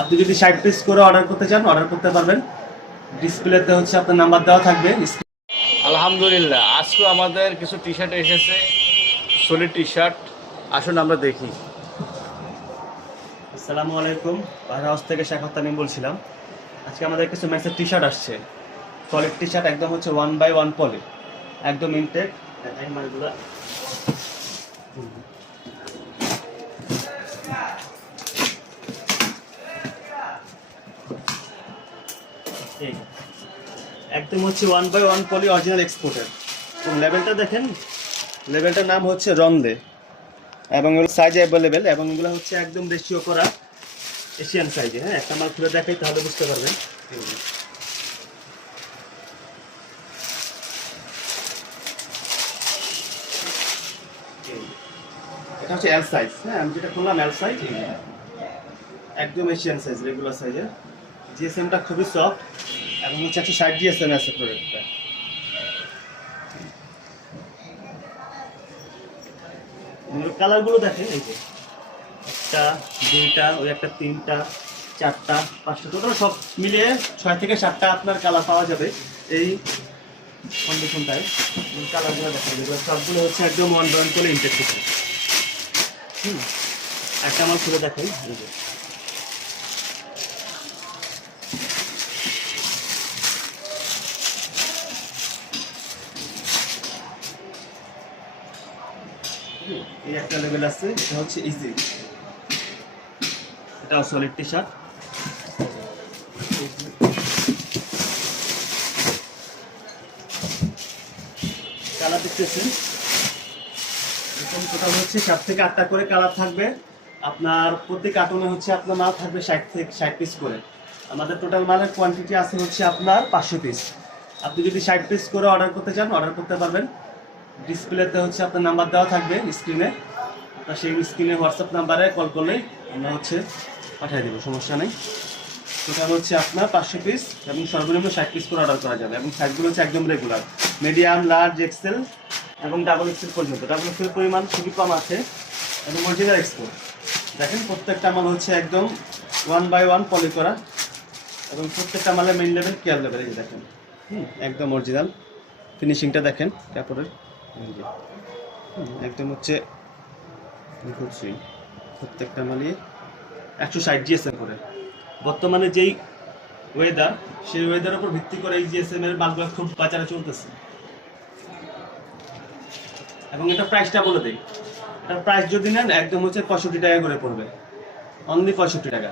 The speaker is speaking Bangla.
আপনি যদি 60 পিস করে অর্ডার করতে চান অর্ডার করতে পারবেন। ডিসপ্লেতে হচ্ছে আপনার নাম্বার দেওয়া থাকবে। আলহামদুলিল্লাহ, আজকে আমাদের কিছু টি শার্ট এসেছে, সলিড টি শার্ট। আসুন আমরা দেখি। আসসালামু আলাইকুম, বাহার হাউস থেকে শেখাত তামিম বলছিলাম। আজকে আমাদের কিছু ম্যাচের টি শার্ট আসছে, সলিড টি শার্ট, একদম হচ্ছে 1/1 পলি, একদম ইনটেক। মালগুলা একদম হচ্ছে 1/1 পলি, অরিজিনাল এক্সপোর্টের। এবং লেভেলটা দেখেন, লেভেলটার নাম হচ্ছে রন্দে, এবং এগুলো সাইজ অ্যাভেলেবেল, এবং এগুলো হচ্ছে একদম রেশিও করা এশিয়ান সাইজে। হ্যাঁ, একটা মাল খুলে দেখাই তাহলে বুঝতে পারবেন। এটা হচ্ছে এল সাইজ। হ্যাঁ, আমি যেটা খুললাম এল সাইজ, একদম এশিয়ান সাইজ, রেগুলার সাইজের। জিএসএমটা খুবই সফট, এবং হচ্ছে 160 জিএসএম আছে প্রোডাক্টটা। কালারগুলো দেখেন, এই যে একটা, দুইটা, ওই একটা, তিনটা, চারটা, পাঁচটা, টোটাল সব মিলিয়ে 6 থেকে 7টা আপনার কালার পাওয়া যাবে এই কন্ডিশনটায়। কালারগুলো দেখেন, যেগুলো সবগুলো হচ্ছে একদম 1/1 করে ইনটেক করছে। একটা আমার খুলে দেখাই, এই যে এই একটা লেভেল আছে, এটা হচ্ছে ইজি, এটাও সলিড টি শার্ট। কালার দেখতেছেন, এরকম টোটাল হচ্ছে 7 থেকে 8টা করে কালার থাকবে। আপনার প্রতি কার্টুনে হচ্ছে আপনার মাল থাকবে 60 পিস করে। আমাদের টোটাল মালের কোয়ান্টিটি আছে হচ্ছে আপনার 500 পিস। আপনি যদি 60 পিস করে অর্ডার করতে চান অর্ডার করতে পারবেন। ডিসপ্লেতে হচ্ছে আপনার নাম্বার দেওয়া থাকবে স্ক্রিনে, আপনার সেই স্ক্রিনে হোয়াটসঅ্যাপ নাম্বারে কল করলেই আমরা হচ্ছে পাঠিয়ে দেবো, সমস্যা নেই। টোটাল হচ্ছে আপনার 500 পিস, এবং সর্বনিম্ন 60 পিস করে অর্ডার করা যাবে। এবং সাইজগুলো হচ্ছে একদম রেগুলার, মিডিয়াম, লার্জ, এক্সেল এবং ডাবল এক্সেল পর্যন্ত। ডাবল এক্সেল পরিমাণ খুবই কম আছে, এবং অরিজিনাল এক্সপোর্ট। দেখেন প্রত্যেকটা মাল হচ্ছে একদম 1/1 পলি করা, এবং প্রত্যেকটা মালের মেইন লেভেল কেয়ার লেভেল। এই যে দেখেন, একদম অরিজিনাল ফিনিশিংটা দেখেন কাপড়ের, একদম হচ্ছে দেখছি প্রত্যেকটা মালই 160 জিএসএম করে। বর্তমানে যেই ওয়েদার, সেই ওয়েদারের উপর ভিত্তি করে এই জিএসএম এর মালগুলো খুব বাজারে চলতেছে। এবং এটা প্রাইসটা বলে দেই, এটার প্রাইস যদি নেন একদম হচ্ছে 65 টাকা করে পড়বে, অনলি 65 টাকা।